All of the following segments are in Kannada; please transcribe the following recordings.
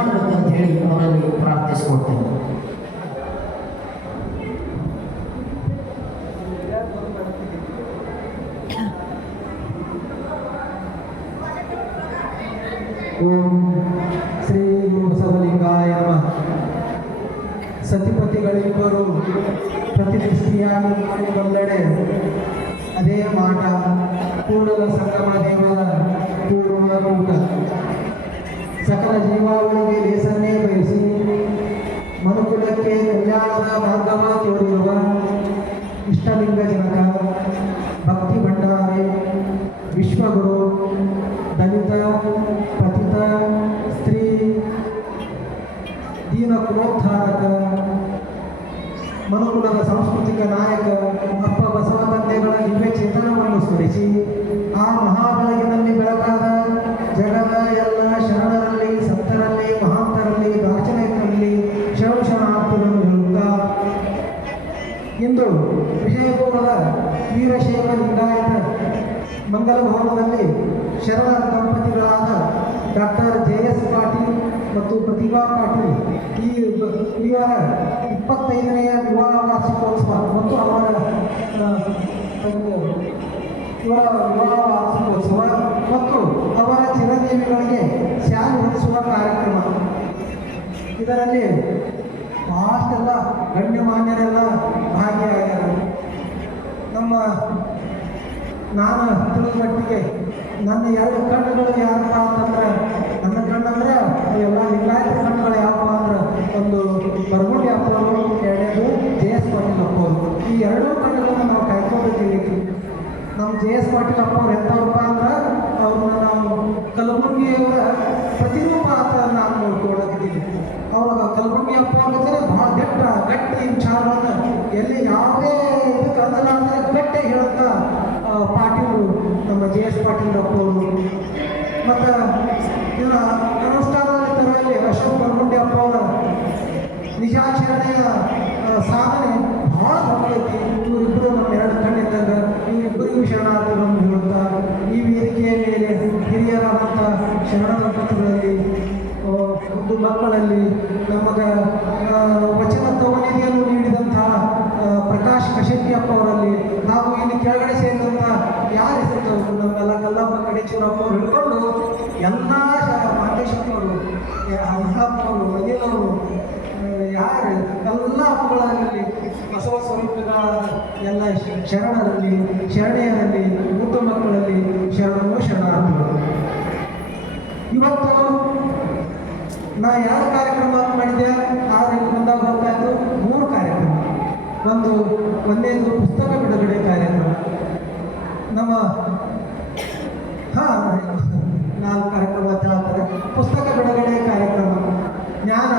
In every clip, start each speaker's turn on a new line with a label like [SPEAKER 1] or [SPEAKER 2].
[SPEAKER 1] ಮಾಡಬೇಕಂತ ಹೇಳಿ ಅವರಲ್ಲಿ
[SPEAKER 2] ಪ್ರಾರ್ಥಿಸ್ಕೊಡ್ತೇನೆ. ಶ್ರೀ ಬಸವಲಿಂಗಾಯ ಸತಿಪತಿಗಳಿಬ್ಬರು ಪ್ರತಿದೃಷ್ಟಿಯಾಗಿ ಮಾಡಿ ಬಂದಡೆ ಅದೇ ಮಾಟ ಕೂಡಲ ಸಂಗಮ ಕಲ್ಯಾಣದ ಮಾರ್ಗವ ತೋರಿರುವ ಇಷ್ಟಲಿಂಗ ಜನಕ ಭಕ್ತಿ ಭಂಡಾರಿ ವಿಶ್ವಗುರು ದಲಿತ ಪತಿತ ಸ್ತ್ರೀ ದೀನ ಕುಲೋದ್ಧಾರಕ ಮನುಕುಲದ ಸಾಂಸ್ಕೃತಿಕ ನಾಯಕ ವೀರಶೈವ ಲಿಂಗಾಯತ ಮಂಗಲ ಭವನದಲ್ಲಿ ಶರಣ ದಂಪತಿಗಳಾದ ಡಾಕ್ಟರ್ ಜೆ ಎಸ್ ಪಾಟೀಲ್ ಮತ್ತು ಪ್ರತಿಭಾ ಪಾಟೀಲ್ ಈ ಇವರ ಇಪ್ಪತ್ತೈದನೆಯ ವಿವಾಹ ವಾರ್ಷಿಕೋತ್ಸವ ಮತ್ತು ಅವರ ಇವರ ವಿವಾಹ ವಾರ್ಷಿಕೋತ್ಸವ ಮತ್ತು ಅವರ ಚಿರಂಜೀವಿಗಳಿಗೆ ಶಾಲೆ ಹೊರಿಸುವ ಕಾರ್ಯಕ್ರಮ. ಇದರಲ್ಲಿ ಬಹಳಷ್ಟೆಲ್ಲ ಗಣ್ಯಮಾನ್ಯರೆಲ್ಲ ಭಾಗಿಯಾಗ್ಯಾರ ನಮ್ಮ ನಾನು ತಿಳಿದ ಮಟ್ಟಿಗೆ ನನ್ನ ಎರಡು ಕಣ್ಣುಗಳು ಯಾರಪ್ಪ ಅಂತಂದ್ರೆ, ನನ್ನ ಕಣ್ಣಂದ್ರೆ ಎಲ್ಲ ಲಿಂಗಾಯತ ಕಣ್ಣುಗಳು ಯಾವಪ್ಪ ಅಂದ್ರೆ ಒಂದು ಬರಗುಂಡಿ ಅಪ್ಪವರು ಎರಡನೇದು ಜೆ ಎಸ್ ಈ ಎರಡೂ ಕಣ್ಣುಗಳನ್ನ ನಾವು ಕಾಯ್ಕೊಂಡಿದ್ದೀವಿ. ನಮ್ಮ ಜೆ ಎಸ್ ಪಾಟೀಲ್ ಅಪ್ಪವ್ರು ಎಂಥವ್ರಪ್ಪ ಅಂದ್ರೆ ಅವ್ರನ್ನ ನಾವು ಕಲಬುರಗಿಯವರ ಪ್ರತಿರೂಪ ಅಂತ ನಾನು ನೋಡ್ಕೊಳ್ಳೋದಿದ್ದೀವಿ ಅವಾಗ ಕಲಬುರಗಿ ಅಪ್ಪ ಅಂದ್ರೆ ಭಾಳ ಗಟ್ಟ ಗಟ್ಟಿ ವಿಚಾರವನ್ನು ಎಲ್ಲಿ ಯಾವುದೇ ಇದಕ್ಕೆ ಅಂದ್ರೆ ಅಂತ ಗಟ್ಟಿ ಹೇಳುತ್ತ ಪಾಟೀಲ್, ನಮ್ಮ ಜೆ ಎಸ್ ಪಾಟೀಲ್ ಅಪ್ಪವರು ಮತ್ತು ಇದನ್ನ ಅನುಷ್ಠಾನದಲ್ಲಿ ಅಲ್ಲಿ ಅಶೋಕ್ ಬರ್ಗುಂಡಿ ಅಪ್ಪ ಅವರ ನಾ ಯಾವ ಕಾರ್ಯಕ್ರಮ ಮಾಡಿದ್ದೆ ಆ ಬಂದಾಗ ಗೊತ್ತಾಯ್ತು ಮೂರು ಕಾರ್ಯಕ್ರಮ. ಒಂದು ಒಂದೇದು ಪುಸ್ತಕ ಬಿಡುಗಡೆ ಕಾರ್ಯಕ್ರಮ. ನಮ್ಮ ಹಾಂ ನಾಲ್ಕು ಕಾರ್ಯಕ್ರಮ ಹೇಳ್ತಾರೆ ಪುಸ್ತಕ ಬಿಡುಗಡೆ ಕಾರ್ಯಕ್ರಮ. ಜ್ಞಾನ,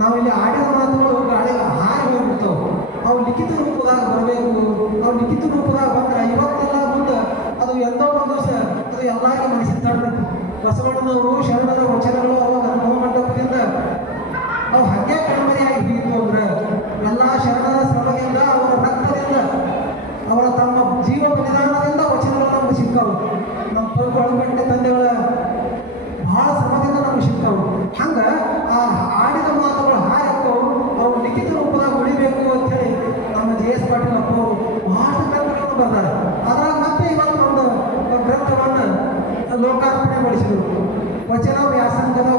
[SPEAKER 2] ನಾವಿಲ್ಲಿ ಆಡಿದ ಮಾತುಗಳು ಗಾಳಿ ಹಾರಿ ಹೋಗ್ಬಿಡ್ತಾವೆ ಅವು ಲಿಖಿತ ರೂಪದಾಗ ಬರಬೇಕು. ಅವು ಲಿಖಿತ ರೂಪದಾಗ ಬಂದ್ರೆ ಇವತ್ತೆಲ್ಲ ಮುಂದೆ ಅದು ಎಂದೋ ಒಂದು ದಿವಸ ಅದು ಎಲ್ಲ ಮನಸ್ಸಿನ ತಡಬೇಕು ಬಸವಣ್ಣನವರು, ಶರಣರ, ವಚನಗಳು ಅವು ಹಾಗೆ ಕಣ್ಮರೆಯಾಗಿ ಹೋಗಿದ್ವು ಅಂದ್ರೆ ಎಲ್ಲ ಶರಣರ ಶ್ರಮದಿಂದ ಅವರ ರಕ್ತದಿಂದ, ಅವರ ತಮ್ಮ ಜೀವ ಬಲಿದಾನದಿಂದ ವಚನಗಳು ನಮ್ಗೆ ಸಿಕ್ಕವು ನಮ್ಮ ಪಲ್ಕು ಒಳಗಟ್ಟೆ ತಂದೆಗಳ ಬಹಳ ಶ್ರಮದಿಂದ ನಮಗೆ ಸಿಕ್ಕವು ಹಂಗ ಆ ಆಡಿದ ಮಾತುಗಳು ಹಾರಿಕ್ಕವು, ಅವು ಲಿಖಿತ ರೂಪದಾಗ ಉಳಿಬೇಕು ಅಂತೇಳಿ ನಮ್ಮ ಜೆ ಎಸ್ ಪಾಟೀಲ್ ಅಪ್ಪ ಅವರು ಬಹಳಷ್ಟು ಗ್ರಂಥಗಳನ್ನು ಬರ್ತಾರೆ ಅದ್ರಾಗ ಮತ್ತೆ ಇವತ್ತು ಒಂದು ಗ್ರಂಥವನ್ನು ಲೋಕಾರ್ಪಣೆಗೊಳಿಸಿದರು ವಚನ ವ್ಯಾಸಂಗದ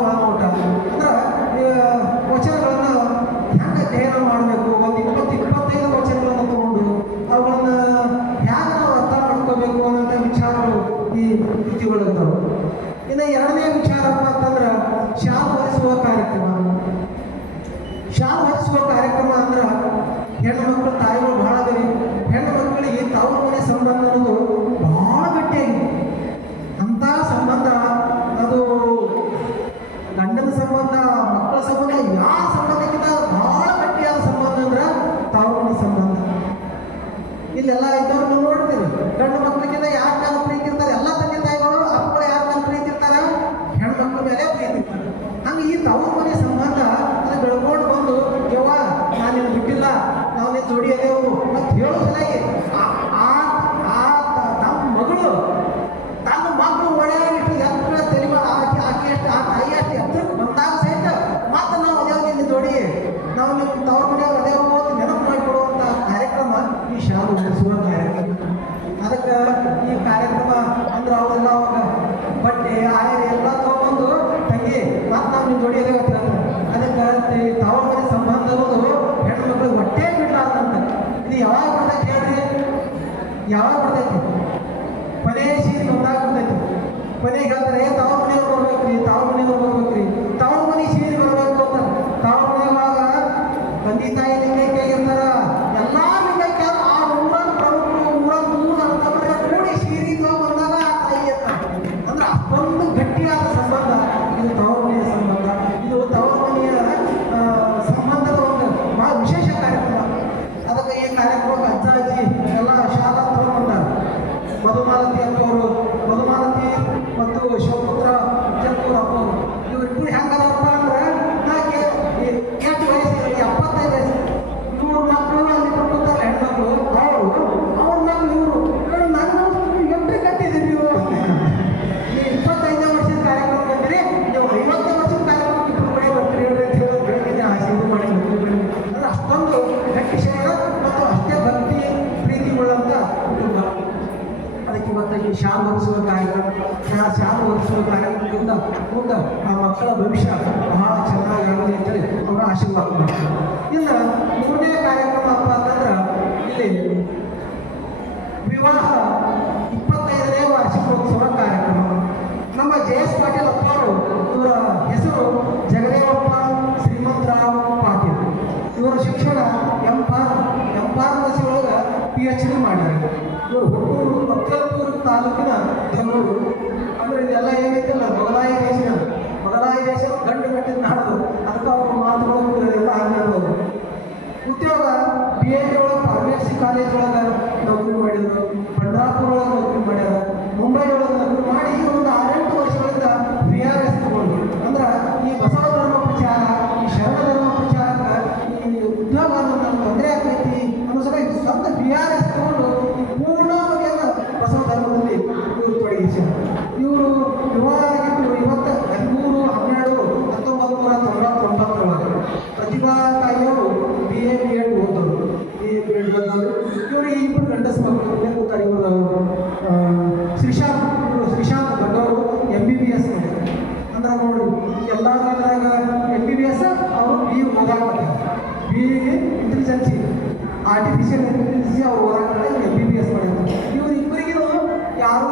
[SPEAKER 2] ಇಲ್ಲೆಲ್ಲ ಇದ್ದವ್ರು ನೋಡ್ತೀನಿ ನೋಡ್ತೀರಿ. ಗಂಡು ಮಕ್ಕಳಿಗಿಂತ ಯಾಕೆ ಮೇಲೆ ಯಾವಾಗ ಬರ್ತೈತಿ ಮನೆ ಶೀತ ಬಂದಾಗ ಬರ್ತೈತಿ ಮನೆಗೆ ಅಂದ್ರೆ ತಾವು ಮನೆಯವ್ರು ಬರ್ಬೇಕ್ರಿ ತಾವು ಮನೆಯವ್ರು ಬರ್ಬೇಕ್ರಿ ತಾವು ಮುಂದೆ ಆ ಮಕ್ಕಳ ಭವಿಷ್ಯ ಬಹಳ ಚೆನ್ನಾಗಿ ಅಂತೇಳಿ ಅವರ ಆಶೀರ್ವಾದ ಮಾಡ್ತಾರೆ. ಇನ್ನು ಮೂರನೇ ಕಾರ್ಯಕ್ರಮ ಅಪ್ಪ ಅಂತಂದ್ರೆ ಇಲ್ಲಿ ವಿವಾಹ ಇಪ್ಪತ್ತೈದನೇ ವಾರ್ಷಿಕೋತ್ಸವ ಕಾರ್ಯಕ್ರಮ. ನಮ್ಮ ಜೆ ಎಸ್ ಪಾಟೀಲ್ ಅಪ್ಪ ಅವರು, ಇವರ ಹೆಸರು ಜಗದೇವಪ್ಪ ಶ್ರೀಮಂತರಾವ್ ಪಾಟೀಲ್. ಇವರ ಶಿಕ್ಷಣ ಎಂ ಎಂಪಾರ್ಸಿ ಒಳಗೆ ಪಿ ಎಚ್ ಡಿ ಮಾಡಿದ್ದಾರೆ. ಇವರು ಹುಟ್ಟೂರು ಮಕ್ಕಳಪುರ ತಾಲೂಕಿನ ಜನರು ಅಂದರೆ ಇದೆಲ್ಲ ಏನೈತಲ್ಲ ದೇಶದ ಗಂಡು ಕಟ್ಟಿದ ನಾಡದು ಅದಕ್ಕೆ ಅವ್ರ ಮಾತುಗಳು ಎಲ್ಲ ಆಗಿರ್ಬೋದು ಉದ್ಯೋಗ ಬಿ ಎ ಒಳಗೆ ಫಾರ್ಮೆಸಿ ಕಾಲೇಜ್ ಶ್ರೀಶಾಂತ್ ಶ್ರೀಶಾಂತ್ ದೊಡ್ಡವರು ಎಂ ಬಿ ಬಿ ಎಸ್ ಅಂದ್ರೆ ನೋಡು ಎಲ್ಲ ಇದ್ರಾಗ ಎಂ ಬಿ ಬಿ ಎಸ್ ಅವರು ಬಿ ಓದಾಕತ್ತ ಬಿ ಇಂಟೆಲಿಜೆನ್ಸಿ ಆರ್ಟಿಫಿಷಿಯಲ್ ಇಂಟೆಲಿಜೆನ್ಸಿ ಅವ್ರು ಓದಾಕತ್ತ ಎಂ ಬಿ ಬಿ ಎಸ್ ಮಾಡಿದ್ರು ಇವರು ಇಬ್ಬರಿಗೂ ಯಾರು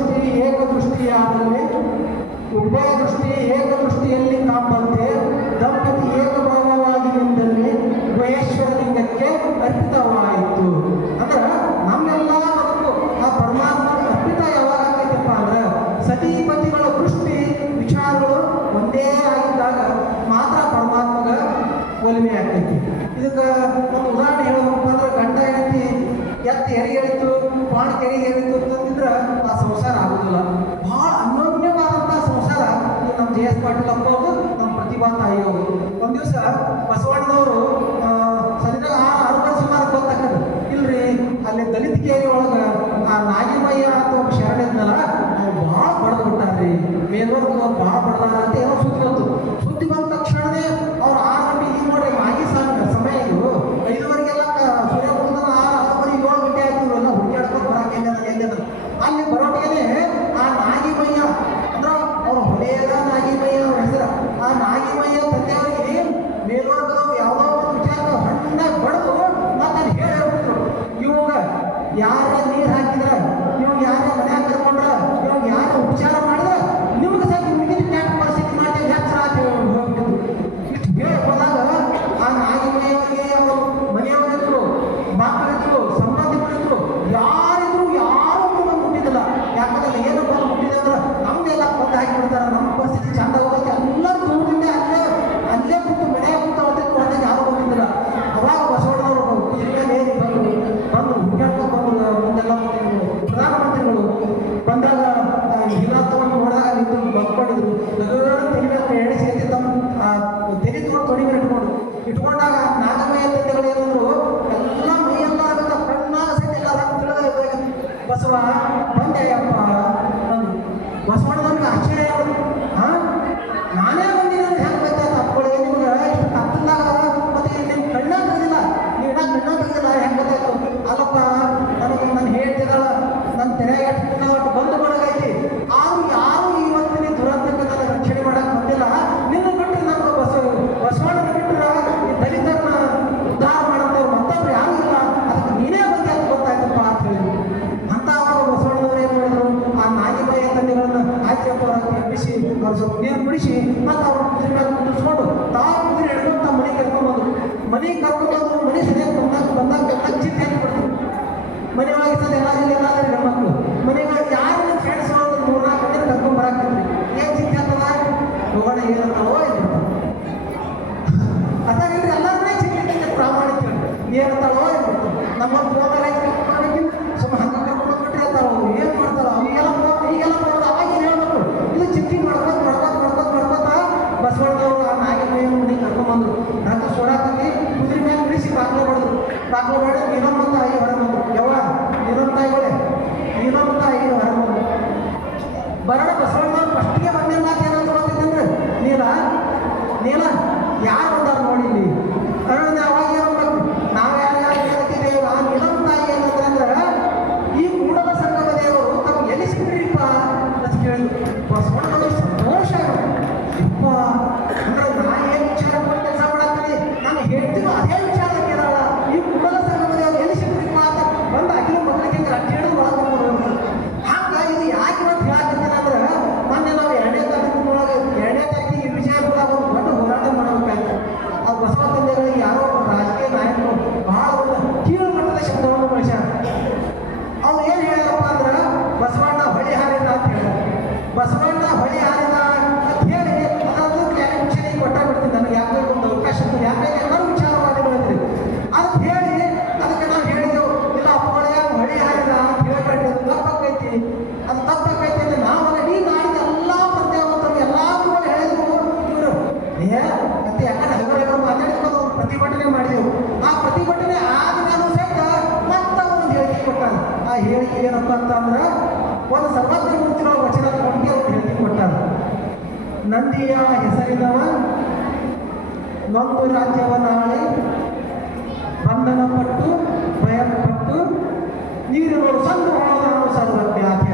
[SPEAKER 2] ದೃಷ್ಟಿ ಏಕದೃಷ್ಟಿಯಾದರೆ ಉಭಯ ದೃಷ್ಟಿ ಏಕದೃಷ್ಟಿಯಲ್ಲಿ ಕಾಂಬಂತೆ మేము బాధపడాలంటే ఏమో శుద్ధి వద్దు శుద్ధి నేను ముడిచి ಮಾಡ್ದವ್ರು ಆ ನಾಯಿ ಮೈಯ ಮನೆಗೆ ಕರ್ಕೊಂಬಂದ್ರು ರಾತ್ರಿ ಸೋಡಾಕಿ ಕುದುರೆ ಮ್ಯಾಗ ಬಿಡಿಸಿ ಬಾಗ್ಲ ಹೊಡೆದ್ರು ಬಾಗ್ಲ ಹೊಡೆದು ನೀನೊಮ್ಮ ತಾಯಿ ಹೊರಗೆ ಯಾವ ನೀನೊಮ್ಮ ತಾಯಿಗಳೇ ನೀನೊಮ್ಮ ತಾಯಿ ಹೊರಗೆ ಬರೋಣ ಅವರಾಳೆ ಬಂಧನಪಟ್ಟು ಭಯಪಟ್ಟು ನೀರಿರುವ ಸಂಘ ಸರ್ವಜ್ಞಾತ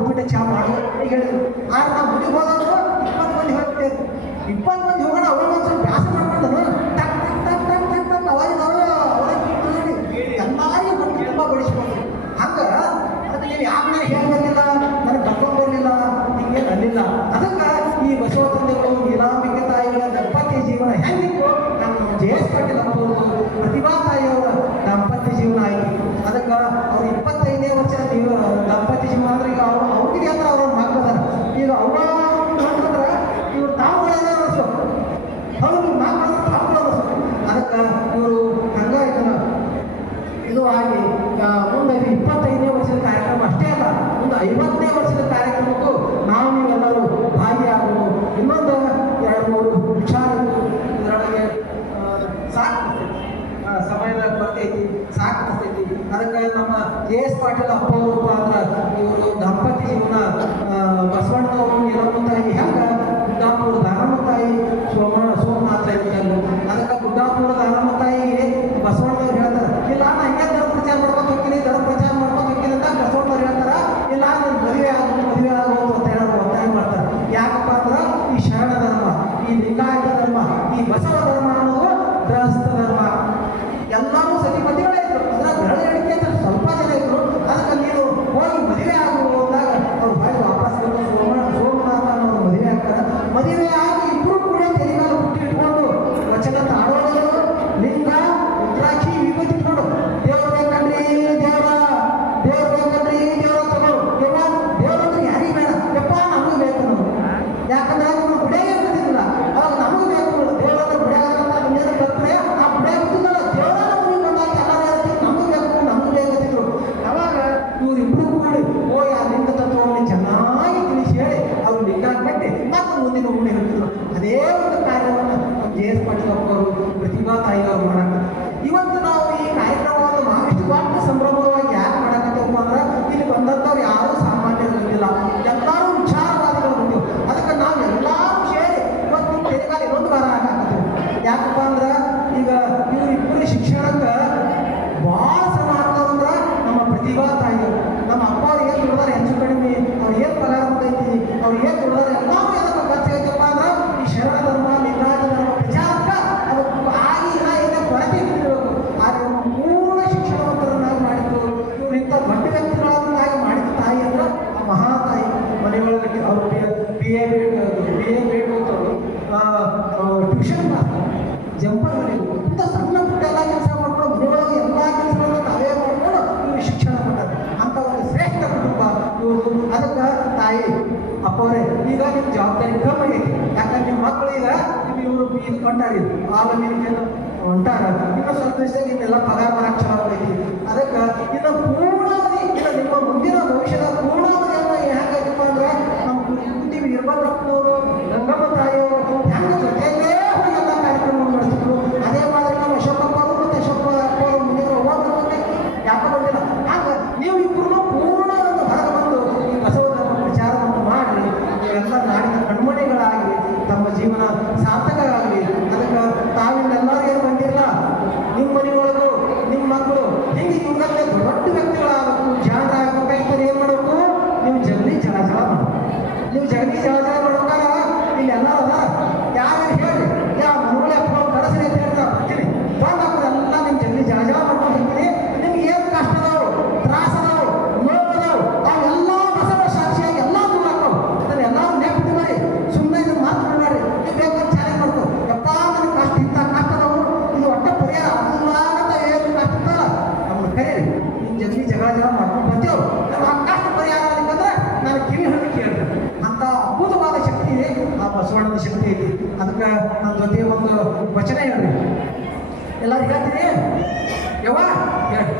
[SPEAKER 2] ಊಟ ಚಾ ಮಾಡು ಹೇಳಿದ್ರು ಆರು ನಾವು ಗುಡಿಗೆ ಹೋದಾಗ ಇಪ್ಪತ್ತು ಮಂದಿ ಹೋಗ್ಬಿಟ್ಟಿದ್ರು ಇಪ್ಪತ್ತು ಪ್ರತಿಯೊಬ್ಬರು ಹೇಳುತ್ತಿದ್ರು ಅದೇ ಒಂದು ಕಾರ್ಯವನ್ನು ಜೆ ಎಸ್ ಪ್ರತಿಭಾ ತಾಯಿ ಹೊಂಟಾಗಿತ್ತು ಆಗ ನಿಮ್ಗೆಲ್ಲ ಹೊಂಟಾರ ಇನ್ನು ಸ್ವಲ್ಪ ದಿವಸ ನಿಮ್ಮೆಲ್ಲ ಪಗಾರ ಮಾಡಕ್ಕೆ ಚಲೋ ಅದಕ್ಕೆ ಇನ್ನು ಪೂರ್ಣವಾಗಿ ಇನ್ನು ನಿಮ್ಮ ಮುಂದಿನ ಭವಿಷ್ಯದ ವಚನ ಹೇಳ್ರಿ ಎಲ್ಲರೂ ಹೇಳ್ತೀರಿ ಯವ್ವ ಹೇಳ್.